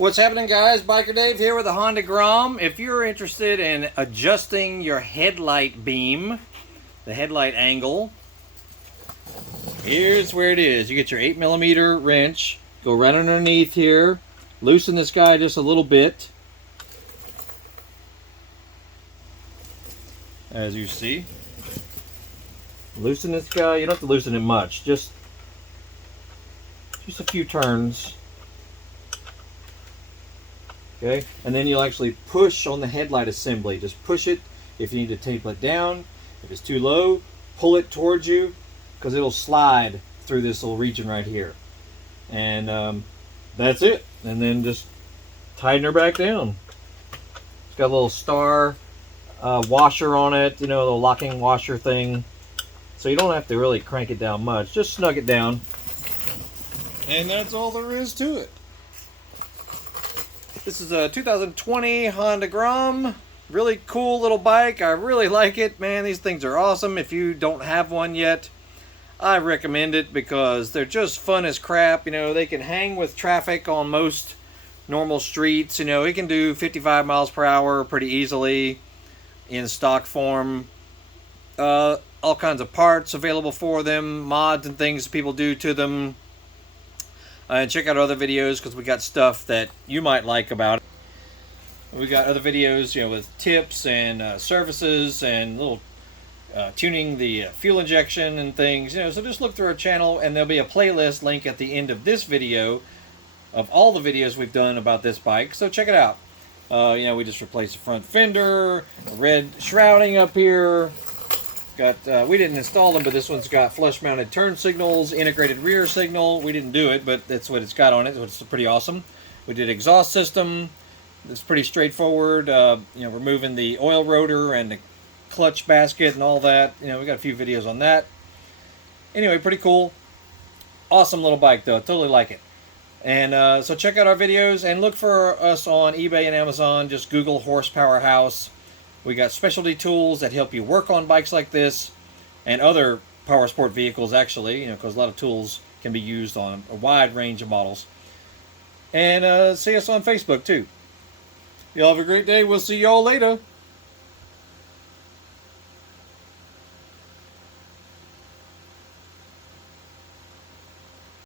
What's happening, guys? Biker Dave here with the Honda Grom. If you're interested in adjusting your headlight beam, the headlight angle, here's where it is. You get your 8mm wrench, go right underneath here, loosen this guy just a little bit, as you see. Loosen this guy. You don't have to loosen it much, just a few turns. Okay, and then you'll actually push on the headlight assembly. Just push it if you need to tape it down. If it's too low, pull it towards you, because it'll slide through this little region right here. And that's it. And then just tighten her back down. It's got a little star washer on it, you know, the locking washer thing. So you don't have to really crank it down much. Just snug it down. And that's all there is to it. This is a 2020 Honda Grom. Really cool little bike. I really like it, man. These things are awesome. If you don't have one yet, I recommend it because they're just fun as crap. You know, they can hang with traffic on most normal streets. You know, it can do 55 miles per hour pretty easily in stock form. All kinds of parts available for them, mods and things people do to them. And check out other videos because we got stuff that you might like about it. We got other videos, you know, with tips and services and little tuning the fuel injection and things. You know, so just look through our channel and there'll be a playlist link at the end of this video of all the videos we've done about this bike. So check it out. You know, we just replaced the front fender, red shrouding up here. We didn't install them, but this one's got flush-mounted turn signals, integrated rear signal. We didn't do it, but that's what it's got on it, so it's pretty awesome. We did exhaust system. It's pretty straightforward. You know, removing the oil rotor and the clutch basket and all that. You know, we got a few videos on that. Anyway, pretty cool. Awesome little bike, though. I totally like it. And so check out our videos and look for us on eBay and Amazon. Just Google Horsepower House. We got specialty tools that help you work on bikes like this and other power sport vehicles, actually, you know, because a lot of tools can be used on a wide range of models. And see us on Facebook, too. Y'all have a great day. We'll see y'all later.